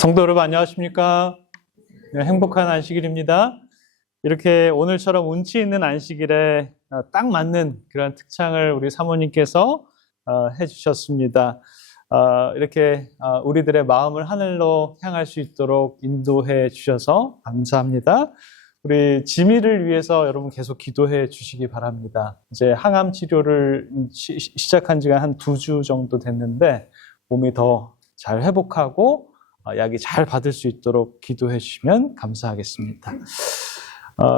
성도 여러분 안녕하십니까? 네, 행복한 안식일입니다. 이렇게 오늘처럼 운치 있는 안식일에 딱 맞는 그런 특창을 우리 사모님께서 해주셨습니다. 이렇게 우리들의 마음을 하늘로 향할 수 있도록 인도해 주셔서 감사합니다. 우리 지미를 위해서 여러분 계속 기도해 주시기 바랍니다. 이제 항암 치료를 시작한 지가 한 2주 정도 됐는데 몸이 더 잘 회복하고 약이 잘 받을 수 있도록 기도해 주시면 감사하겠습니다.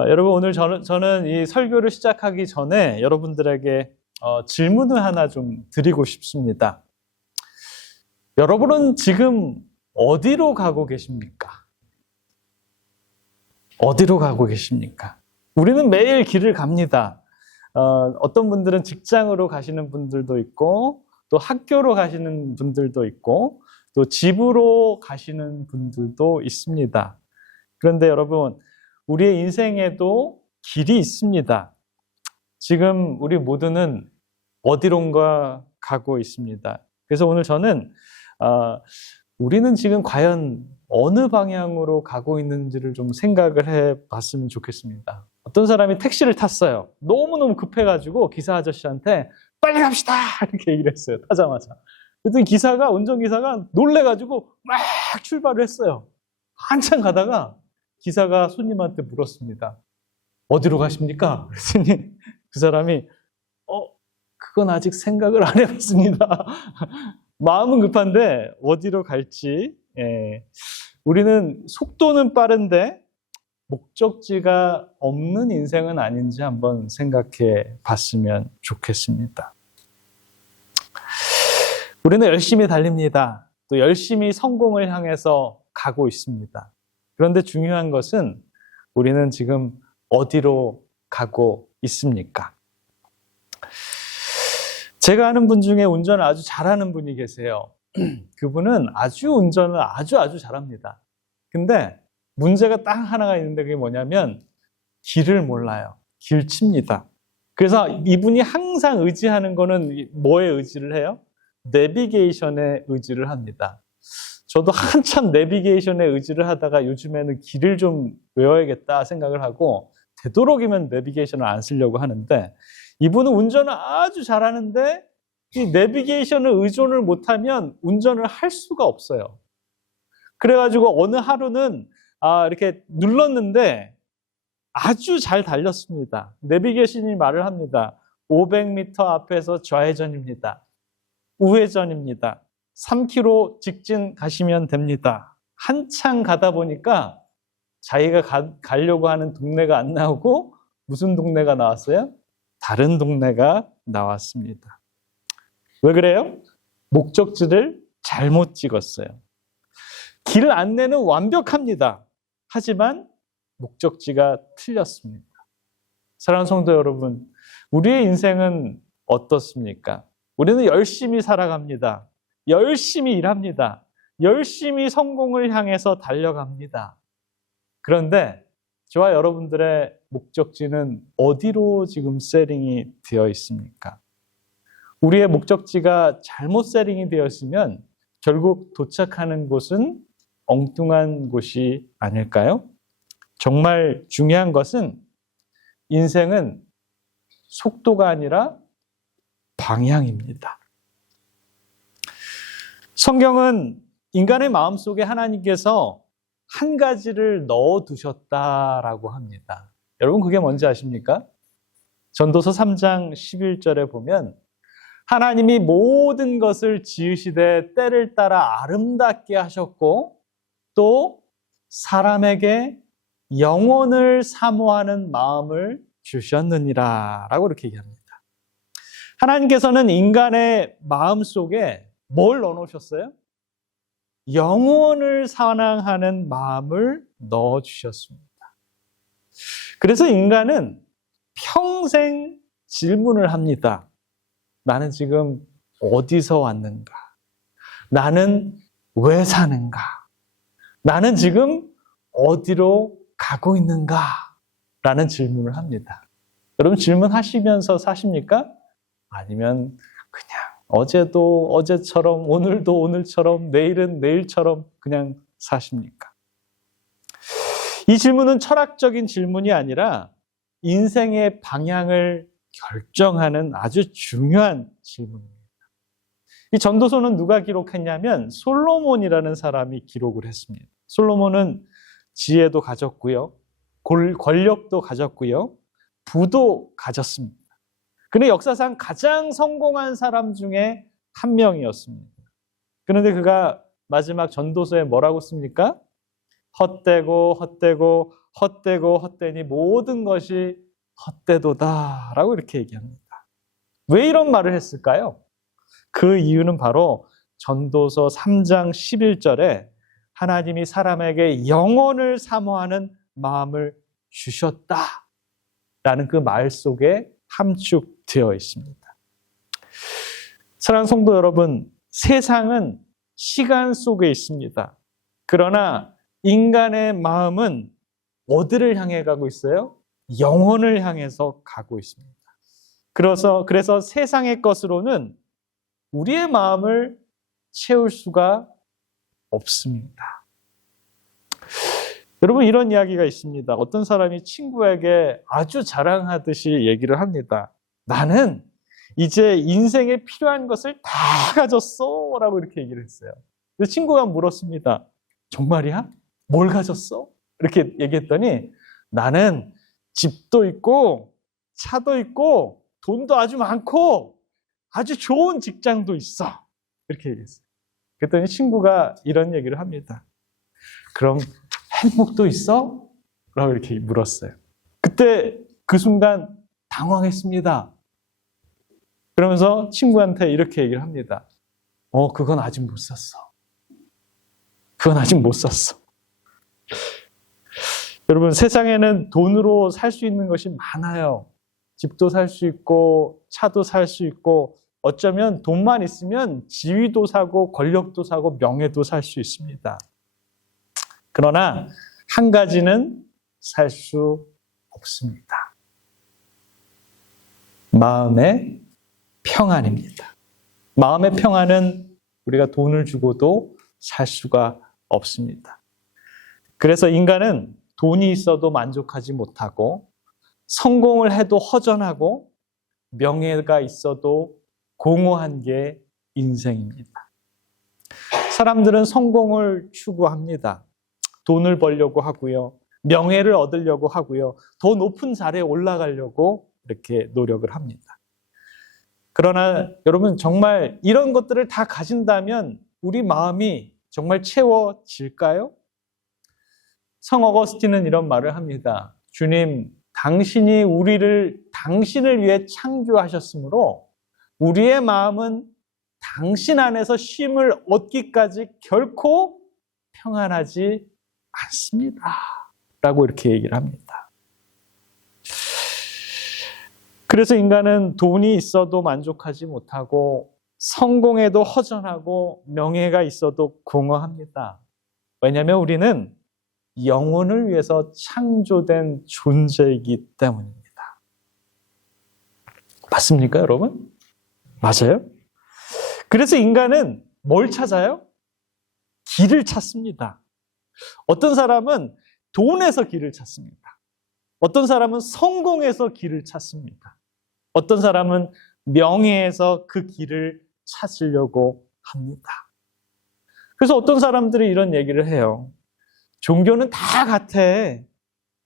여러분 오늘 저는 이 설교를 시작하기 전에 여러분들에게 질문을 하나 좀 드리고 싶습니다. 여러분은 지금 어디로 가고 계십니까? 어디로 가고 계십니까? 우리는 매일 길을 갑니다. 어떤 분들은 직장으로 가시는 분들도 있고 또 학교로 가시는 분들도 있고 또 집으로 가시는 분들도 있습니다. 그런데 여러분, 우리의 인생에도 길이 있습니다. 지금 우리 모두는 어디론가 가고 있습니다. 그래서 오늘 저는 우리는 지금 과연 어느 방향으로 가고 있는지를 좀 생각을 해봤으면 좋겠습니다. 어떤 사람이 택시를 탔어요. 너무너무 급해가지고 기사 아저씨한테 빨리 갑시다! 이렇게 얘기를 했어요. 타자마자. 그랬더니 운전기사가 놀래가지고 막 출발을 했어요. 한참 가다가 기사가 손님한테 물었습니다. 어디로 가십니까? 그랬더니 그 사람이 그건 아직 생각을 안 해봤습니다. 마음은 급한데 어디로 갈지. 우리는 속도는 빠른데 목적지가 없는 인생은 아닌지 한번 생각해 봤으면 좋겠습니다. 우리는 열심히 달립니다. 또 열심히 성공을 향해서 가고 있습니다. 그런데 중요한 것은 우리는 지금 어디로 가고 있습니까? 제가 아는 분 중에 운전을 아주 잘하는 분이 계세요. 그분은 운전을 아주 잘합니다. 근데 문제가 딱 하나가 있는데 그게 뭐냐면 길을 몰라요. 길칩니다. 그래서 이분이 항상 의지하는 거는 뭐에 의지를 해요? 내비게이션에 의지를 합니다. 저도 한참 내비게이션에 의지를 하다가 요즘에는 길을 좀 외워야겠다 생각을 하고 되도록이면 내비게이션을 안 쓰려고 하는데 이분은 운전을 아주 잘하는데 이 내비게이션을 의존을 못하면 운전을 할 수가 없어요. 그래가지고 어느 하루는 이렇게 눌렀는데 아주 잘 달렸습니다. 내비게이션이 말을 합니다. 500m 앞에서 좌회전입니다. 우회전입니다. 3km 직진 가시면 됩니다. 한참 가다 보니까 자기가 가려고 하는 동네가 안 나오고 무슨 동네가 나왔어요? 다른 동네가 나왔습니다. 왜 그래요? 목적지를 잘못 찍었어요. 길 안내는 완벽합니다. 하지만 목적지가 틀렸습니다. 사랑하는 성도 여러분, 우리의 인생은 어떻습니까? 우리는 열심히 살아갑니다. 열심히 일합니다. 열심히 성공을 향해서 달려갑니다. 그런데 저와 여러분들의 목적지는 어디로 지금 세팅이 되어 있습니까? 우리의 목적지가 잘못 세팅이 되었으면 결국 도착하는 곳은 엉뚱한 곳이 아닐까요? 정말 중요한 것은 인생은 속도가 아니라 방향입니다. 성경은 인간의 마음속에 하나님께서 한 가지를 넣어두셨다라고 합니다. 여러분 그게 뭔지 아십니까? 전도서 3장 11절에 보면 하나님이 모든 것을 지으시되 때를 따라 아름답게 하셨고 또 사람에게 영혼을 사모하는 마음을 주셨느니라 라고 이렇게 얘기합니다. 하나님께서는 인간의 마음속에 뭘 넣어놓으셨어요? 영혼을 사랑하는 마음을 넣어주셨습니다. 그래서 인간은 평생 질문을 합니다. 나는 지금 어디서 왔는가? 나는 왜 사는가? 나는 지금 어디로 가고 있는가? 라는 질문을 합니다. 여러분 질문하시면서 사십니까? 아니면 그냥 어제도 어제처럼 오늘도 오늘처럼 내일은 내일처럼 그냥 사십니까? 이 질문은 철학적인 질문이 아니라 인생의 방향을 결정하는 아주 중요한 질문입니다. 이 전도서는 누가 기록했냐면 솔로몬이라는 사람이 기록을 했습니다. 솔로몬은 지혜도 가졌고요, 권력도 가졌고요, 부도 가졌습니다. 그는 역사상 가장 성공한 사람 중에 한 명이었습니다. 그런데 그가 마지막 전도서에 뭐라고 씁니까? 헛되고 헛되고 헛되고 헛되니 모든 것이 헛되도다 라고 이렇게 얘기합니다. 왜 이런 말을 했을까요? 그 이유는 바로 전도서 3장 11절에 하나님이 사람에게 영혼을 사모하는 마음을 주셨다라는 그 말 속에 함축되어 있습니다. 사랑하는 성도 여러분, 세상은 시간 속에 있습니다. 그러나 인간의 마음은 어디를 향해 가고 있어요? 영혼을 향해서 가고 있습니다. 그래서 세상의 것으로는 우리의 마음을 채울 수가 없습니다. 여러분, 이런 이야기가 있습니다. 어떤 사람이 친구에게 아주 자랑하듯이 얘기를 합니다. 나는 이제 인생에 필요한 것을 다 가졌어 라고 이렇게 얘기를 했어요. 그래서 친구가 물었습니다. 정말이야? 뭘 가졌어? 이렇게 얘기했더니 나는 집도 있고 차도 있고 돈도 아주 많고 아주 좋은 직장도 있어. 이렇게 얘기했어요. 그랬더니 친구가 이런 얘기를 합니다. 그럼 행복도 있어? 라고 이렇게 물었어요. 그때 그 순간 당황했습니다. 그러면서 친구한테 이렇게 얘기를 합니다. 그건 아직 못 샀어. 그건 아직 못 샀어. 여러분, 세상에는 돈으로 살 수 있는 것이 많아요. 집도 살 수 있고 차도 살 수 있고 어쩌면 돈만 있으면 지위도 사고 권력도 사고 명예도 살 수 있습니다. 그러나 한 가지는 살 수 없습니다. 마음의 평안입니다. 마음의 평안은 우리가 돈을 주고도 살 수가 없습니다. 그래서 인간은 돈이 있어도 만족하지 못하고 성공을 해도 허전하고 명예가 있어도 공허한 게 인생입니다. 사람들은 성공을 추구합니다. 돈을 벌려고 하고요. 명예를 얻으려고 하고요. 더 높은 자리에 올라가려고 이렇게 노력을 합니다. 그러나 여러분, 정말 이런 것들을 다 가진다면 우리 마음이 정말 채워질까요? 성 어거스틴은 이런 말을 합니다. 주님, 당신이 당신을 위해 창조하셨으므로 우리의 마음은 당신 안에서 쉼을 얻기까지 결코 평안하지 않습니다. 라고 이렇게 얘기를 합니다. 그래서 인간은 돈이 있어도 만족하지 못하고 성공에도 허전하고 명예가 있어도 공허합니다. 왜냐하면 우리는 영혼을 위해서 창조된 존재이기 때문입니다. 맞습니까, 여러분? 맞아요? 그래서 인간은 뭘 찾아요? 길을 찾습니다. 어떤 사람은 돈에서 길을 찾습니다. 어떤 사람은 성공에서 길을 찾습니다. 어떤 사람은 명예에서 그 길을 찾으려고 합니다. 그래서 어떤 사람들이 이런 얘기를 해요. 종교는 다 같아.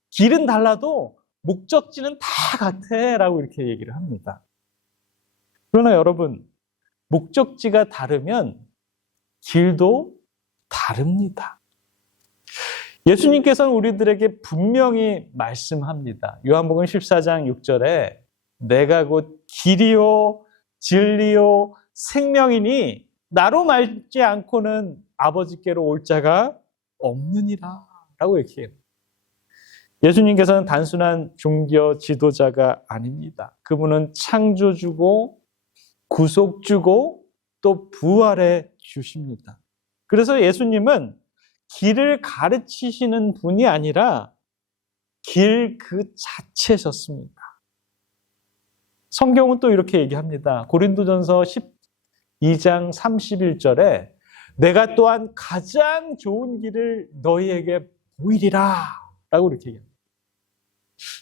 길은 달라도 목적지는 다 같아. 라고 이렇게 얘기를 합니다. 그러나 여러분, 목적지가 다르면 길도 다릅니다. 예수님께서는 우리들에게 분명히 말씀합니다. 요한복음 14장 6절에 내가 곧 길이요 진리요 생명이니 나로 말지 않고는 아버지께로 올 자가 없느니라 라고 이렇게 해요. 예수님께서는 단순한 종교 지도자가 아닙니다. 그분은 창조주고 구속주고 또 부활해 주십니다. 그래서 예수님은 길을 가르치시는 분이 아니라 길 그 자체셨습니다. 성경은 또 이렇게 얘기합니다. 고린도전서 12장 31절에 내가 또한 가장 좋은 길을 너희에게 보이리라 라고 이렇게 얘기합니다.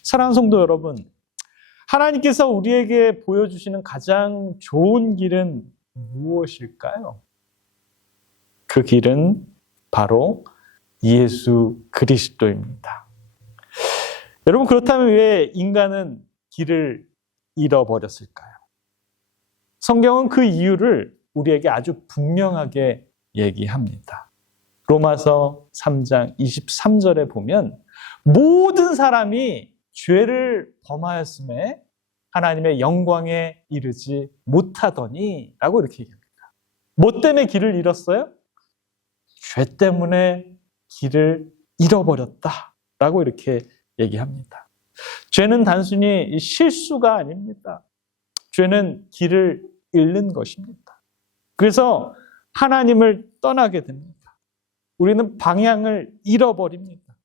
사랑하는 성도 여러분, 하나님께서 우리에게 보여주시는 가장 좋은 길은 무엇일까요? 그 길은 바로 예수 그리스도입니다. 여러분, 그렇다면 왜 인간은 길을 잃어버렸을까요? 성경은 그 이유를 우리에게 아주 분명하게 얘기합니다. 로마서 3장 23절에 보면 모든 사람이 죄를 범하였음에 하나님의 영광에 이르지 못하더니 라고 이렇게 얘기합니다. 뭐 때문에 길을 잃었어요? 죄 때문에 길을 잃어버렸다 라고 이렇게 얘기합니다. 죄는 단순히 실수가 아닙니다. 죄는 길을 잃는 것입니다. 그래서 하나님을 떠나게 됩니다. 우리는 방향을 잃어버립니다.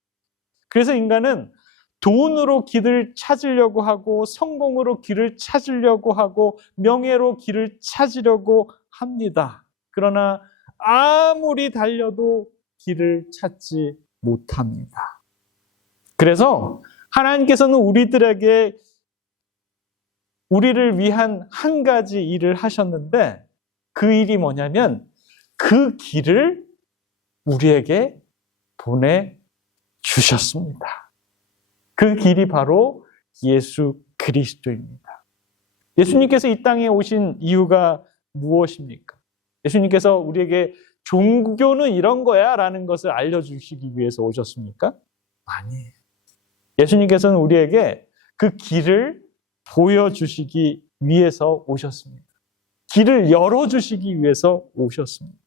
그래서 인간은 돈으로 길을 찾으려고 하고, 성공으로 길을 찾으려고 하고, 명예로 길을 찾으려고 합니다. 그러나 아무리 달려도 길을 찾지 못합니다. 그래서 하나님께서는 우리를 위한 한 가지 일을 하셨는데, 그 일이 뭐냐면 그 길을 우리에게 보내주셨습니다. 그 길이 바로 예수 그리스도입니다. 예수님께서 이 땅에 오신 이유가 무엇입니까? 예수님께서 우리에게 종교는 이런 거야 라는 것을 알려주시기 위해서 오셨습니까? 아니에요. 예수님께서는 우리에게 그 길을 보여주시기 위해서 오셨습니다. 길을 열어주시기 위해서 오셨습니다.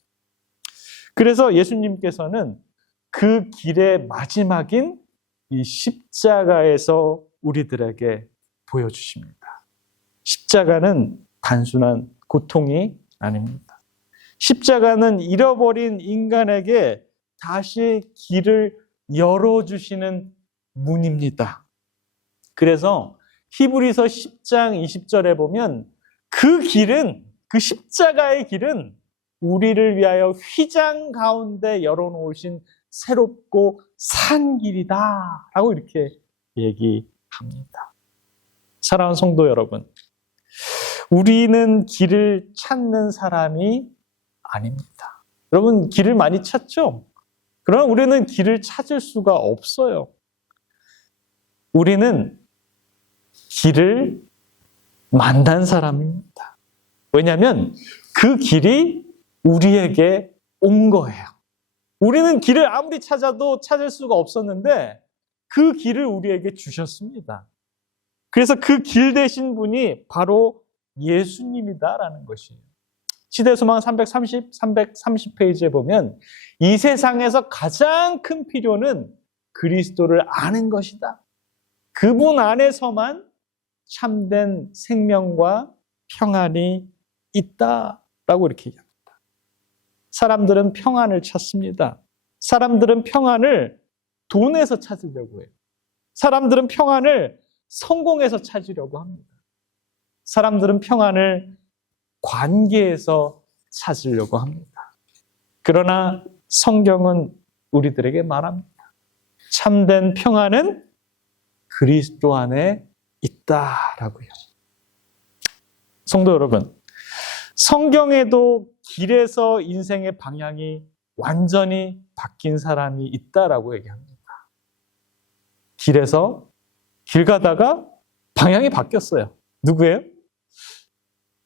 그래서 예수님께서는 그 길의 마지막인 이 십자가에서 우리들에게 보여주십니다. 십자가는 단순한 고통이 아닙니다. 십자가는 잃어버린 인간에게 다시 길을 열어주시는 문입니다. 그래서 히브리서 10장 20절에 보면 그 십자가의 길은 우리를 위하여 휘장 가운데 열어놓으신 새롭고 산 길이다 라고 이렇게 얘기합니다. 사랑하는 성도 여러분, 우리는 길을 찾는 사람이 아닙니다. 여러분, 길을 많이 찾죠? 그러나 우리는 길을 찾을 수가 없어요. 우리는 길을 만난 사람입니다. 왜냐하면 그 길이 우리에게 온 거예요. 우리는 길을 아무리 찾아도 찾을 수가 없었는데 그 길을 우리에게 주셨습니다. 그래서 그 길 되신 분이 바로 예수님이다라는 것이에요. 시대소망 330페이지에 보면 이 세상에서 가장 큰 필요는 그리스도를 아는 것이다. 그분 안에서만 참된 생명과 평안이 있다라고 이렇게 얘기합니다. 사람들은 평안을 찾습니다. 사람들은 평안을 돈에서 찾으려고 해요. 사람들은 평안을 성공에서 찾으려고 합니다. 사람들은 평안을 관계에서 찾으려고 합니다. 그러나 성경은 우리들에게 말합니다. 참된 평안은 그리스도 안에 있다라고요. 성도 여러분, 성경에도 길에서 인생의 방향이 완전히 바뀐 사람이 있다라고 얘기합니다. 길에서 길 가다가 방향이 바뀌었어요. 누구예요?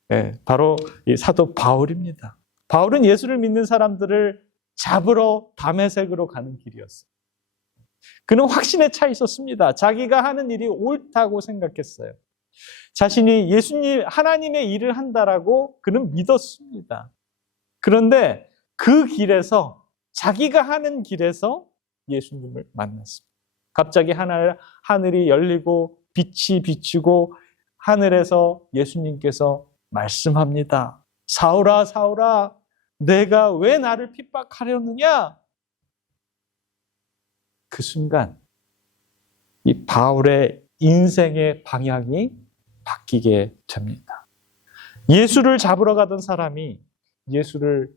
네, 바로 이 사도 바울입니다. 바울은 예수를 믿는 사람들을 잡으러 다메섹으로 가는 길이었어요. 그는 확신에 차 있었습니다. 자기가 하는 일이 옳다고 생각했어요. 자신이 하나님의 일을 한다라고 그는 믿었습니다. 그런데 그 길에서, 자기가 하는 길에서 예수님을 만났습니다. 갑자기 하늘이 열리고 빛이 비치고 하늘에서 예수님께서 말씀합니다. 사울아, 사울아, 내가 왜 나를 핍박하려느냐? 그 순간 이 바울의 인생의 방향이 바뀌게 됩니다. 예수를 잡으러 가던 사람이 예수를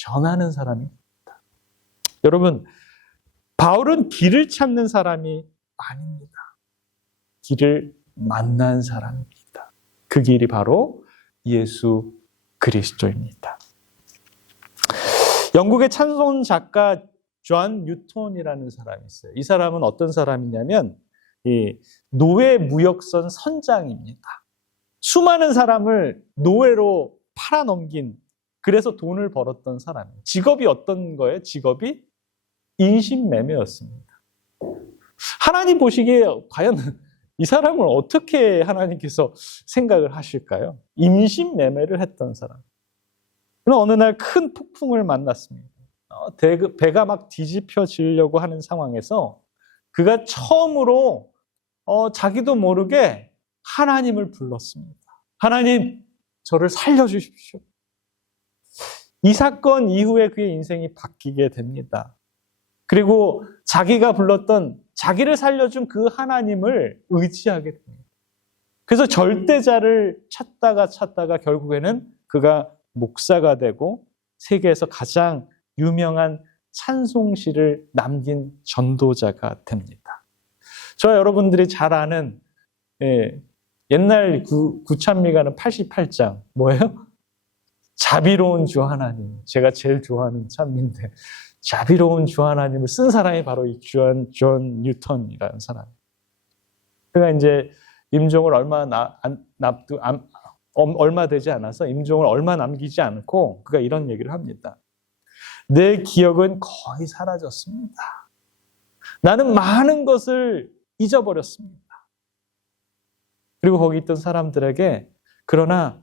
전하는 사람입니다. 여러분, 바울은 길을 찾는 사람이 아닙니다. 길을 만난 사람입니다. 그 길이 바로 예수 그리스도입니다. 영국의 찬송 작가 존 뉴턴이라는 사람이 있어요. 이 사람은 어떤 사람이냐면 이 노예 무역선 선장입니다. 수많은 사람을 노예로 팔아넘긴, 그래서 돈을 벌었던 사람이에요. 직업이 어떤 거예요? 직업이 인신매매였습니다. 하나님 보시기에 과연 이 사람을 어떻게 하나님께서 생각을 하실까요? 인신매매를 했던 사람. 그러나 어느 날 큰 폭풍을 만났습니다. 배가 막 뒤집혀지려고 하는 상황에서 그가 처음으로 자기도 모르게 하나님을 불렀습니다. 하나님, 저를 살려주십시오. 이 사건 이후에 그의 인생이 바뀌게 됩니다. 그리고 자기가 불렀던, 자기를 살려준 그 하나님을 의지하게 됩니다. 그래서 절대자를 찾다가 결국에는 그가 목사가 되고 세계에서 가장 유명한 찬송시를 남긴 전도자가 됩니다. 저와 여러분들이 잘 아는 옛날 구찬미가는 88장 뭐예요? 자비로운 주 하나님. 제가 제일 좋아하는 찬미인데 자비로운 주 하나님을 쓴 사람이 바로 이 존 뉴턴이라는 사람. 그가 이제 임종을 얼마 되지 않아서 임종을 얼마 남기지 않고 그가 이런 얘기를 합니다. 내 기억은 거의 사라졌습니다. 나는 많은 것을 잊어버렸습니다. 그리고 거기 있던 사람들에게 그러나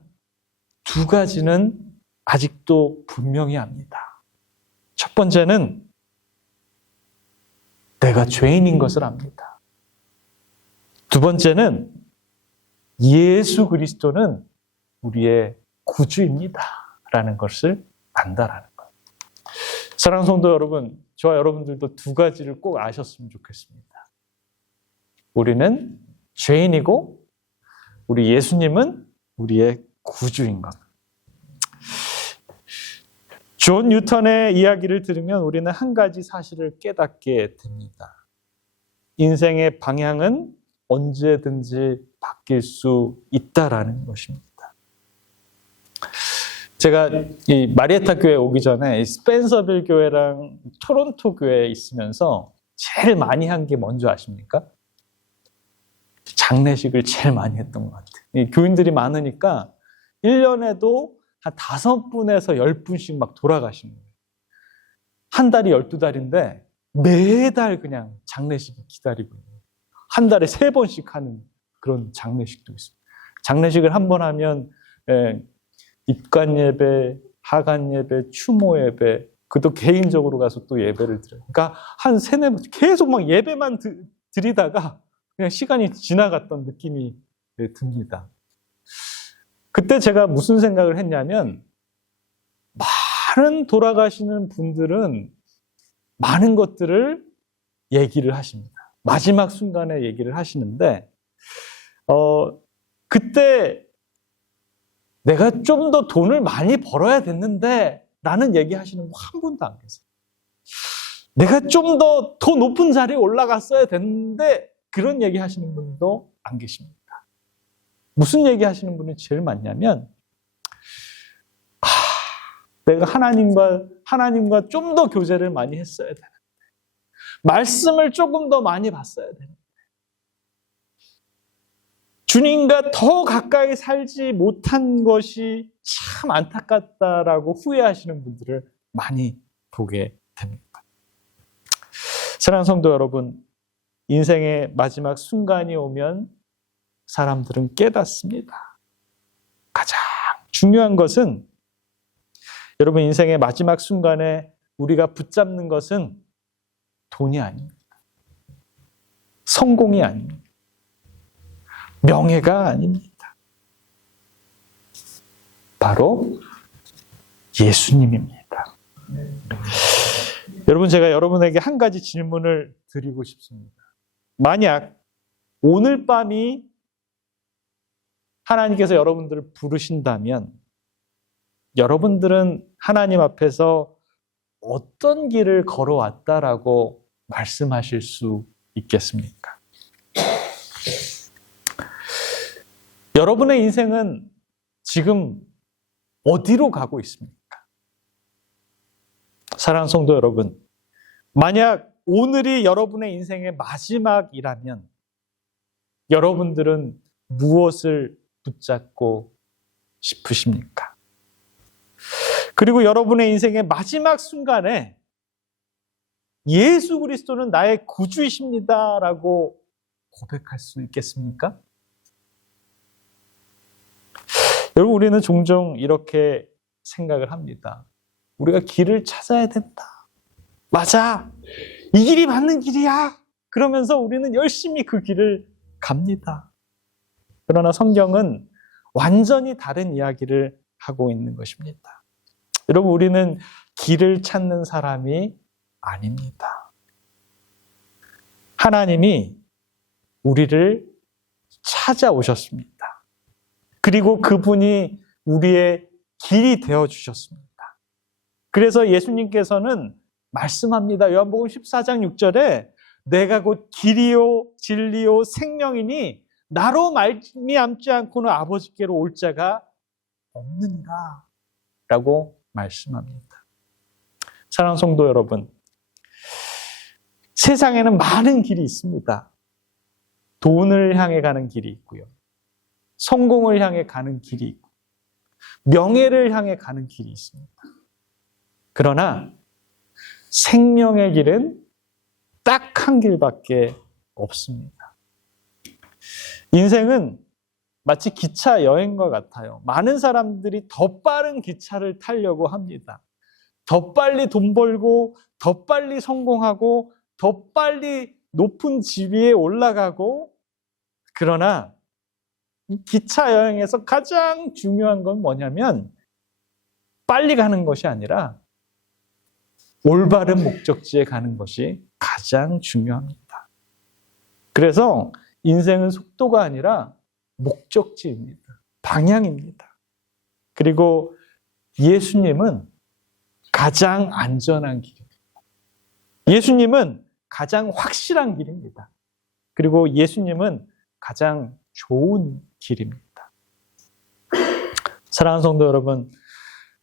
두 가지는 아직도 분명히 합니다. 첫 번째는 내가 죄인인 것을 압니다. 두 번째는 예수 그리스도는 우리의 구주입니다. 라는 것을 안다라는 거예요. 사랑하는 성도 여러분, 저와 여러분들도 두 가지를 꼭 아셨으면 좋겠습니다. 우리는 죄인이고 우리 예수님은 우리의 구주인 것. 존 뉴턴의 이야기를 들으면 우리는 한 가지 사실을 깨닫게 됩니다. 인생의 방향은 언제든지 바뀔 수 있다라는 것입니다. 제가 이 마리에타 교회 오기 전에 스펜서빌 교회랑 토론토 교회에 있으면서 제일 많이 한 게 뭔지 아십니까? 장례식을 제일 많이 했던 것 같아요. 이 교인들이 많으니까 1년에도 한 5분에서 10분씩 막 돌아가시는 거예요. 한 달이 12달인데 매달 그냥 장례식을 기다리고 있는 거예요. 한 달에 3번씩 하는 그런 장례식도 있어요. 장례식을 한 번 하면 입관 예배, 하간 예배, 추모 예배, 그것도 개인적으로 가서 또 예배를 드려요. 그러니까 한 3-4번 계속 막 예배만 드리다가 그냥 시간이 지나갔던 느낌이 듭니다. 그때 제가 무슨 생각을 했냐면 많은 돌아가시는 분들은 많은 것들을 얘기를 하십니다. 마지막 순간에 얘기를 하시는데 그때 내가 좀 더 돈을 많이 벌어야 됐는데 라는 얘기하시는 분 한 분도 안 계세요. 내가 좀 더 높은 자리에 올라갔어야 됐는데 그런 얘기하시는 분도 안 계십니다. 무슨 얘기하시는 분이 제일 많냐면 내가 하나님과 좀 더 교제를 많이 했어야 되는데 말씀을 조금 더 많이 봤어야 되는데 주님과 더 가까이 살지 못한 것이 참 안타깝다라고 후회하시는 분들을 많이 보게 됩니다. 사랑하는 성도 여러분, 인생의 마지막 순간이 오면 사람들은 깨닫습니다. 가장 중요한 것은 여러분 인생의 마지막 순간에 우리가 붙잡는 것은 돈이 아닙니다. 성공이 아닙니다. 명예가 아닙니다. 바로 예수님입니다. 여러분, 제가 여러분에게 한 가지 질문을 드리고 싶습니다. 만약 오늘 밤이 하나님께서 여러분들을 부르신다면 여러분들은 하나님 앞에서 어떤 길을 걸어왔다라고 말씀하실 수 있겠습니까? 여러분의 인생은 지금 어디로 가고 있습니까? 사랑하는 성도 여러분, 만약 오늘이 여러분의 인생의 마지막이라면 여러분들은 무엇을 붙잡고 싶으십니까? 그리고 여러분의 인생의 마지막 순간에 예수 그리스도는 나의 구주이십니다라고 고백할 수 있겠습니까? 여러분, 우리는 종종 이렇게 생각을 합니다. 우리가 길을 찾아야 된다. 맞아. 이 길이 맞는 길이야. 그러면서 우리는 열심히 그 길을 갑니다. 그러나 성경은 완전히 다른 이야기를 하고 있는 것입니다. 여러분, 우리는 길을 찾는 사람이 아닙니다. 하나님이 우리를 찾아오셨습니다. 그리고 그분이 우리의 길이 되어주셨습니다. 그래서 예수님께서는 말씀합니다. 요한복음 14장 6절에 내가 곧 길이요 진리요 생명이니 나로 말미암지 않고는 아버지께로 올 자가 없느니라 라고 말씀합니다. 사랑하는 성도 여러분, 세상에는 많은 길이 있습니다. 돈을 향해 가는 길이 있고요. 성공을 향해 가는 길이 있고 명예를 향해 가는 길이 있습니다. 그러나 생명의 길은 딱 한 길밖에 없습니다. 인생은 마치 기차 여행과 같아요. 많은 사람들이 더 빠른 기차를 타려고 합니다. 더 빨리 돈 벌고, 더 빨리 성공하고, 더 빨리 높은 지위에 올라가고, 그러나 이 기차 여행에서 가장 중요한 건 뭐냐면 빨리 가는 것이 아니라 올바른 목적지에 가는 것이 가장 중요합니다. 그래서 인생은 속도가 아니라 목적지입니다. 방향입니다. 그리고 예수님은 가장 안전한 길입니다. 예수님은 가장 확실한 길입니다. 그리고 예수님은 가장 좋은 길입니다. 사랑하는 성도 여러분,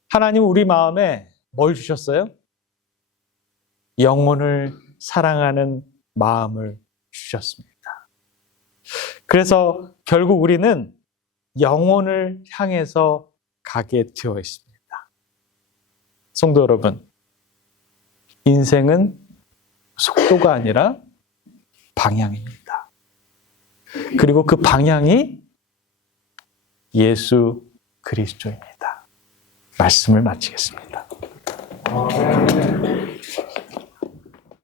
하나님은 우리 마음에 뭘 주셨어요? 영혼을 사랑하는 마음을 주셨습니다. 그래서 결국 우리는 영혼을 향해서 가게 되어 있습니다. 성도 여러분, 인생은 속도가 아니라 방향입니다. 그리고 그 방향이 예수 그리스도입니다. 말씀을 마치겠습니다.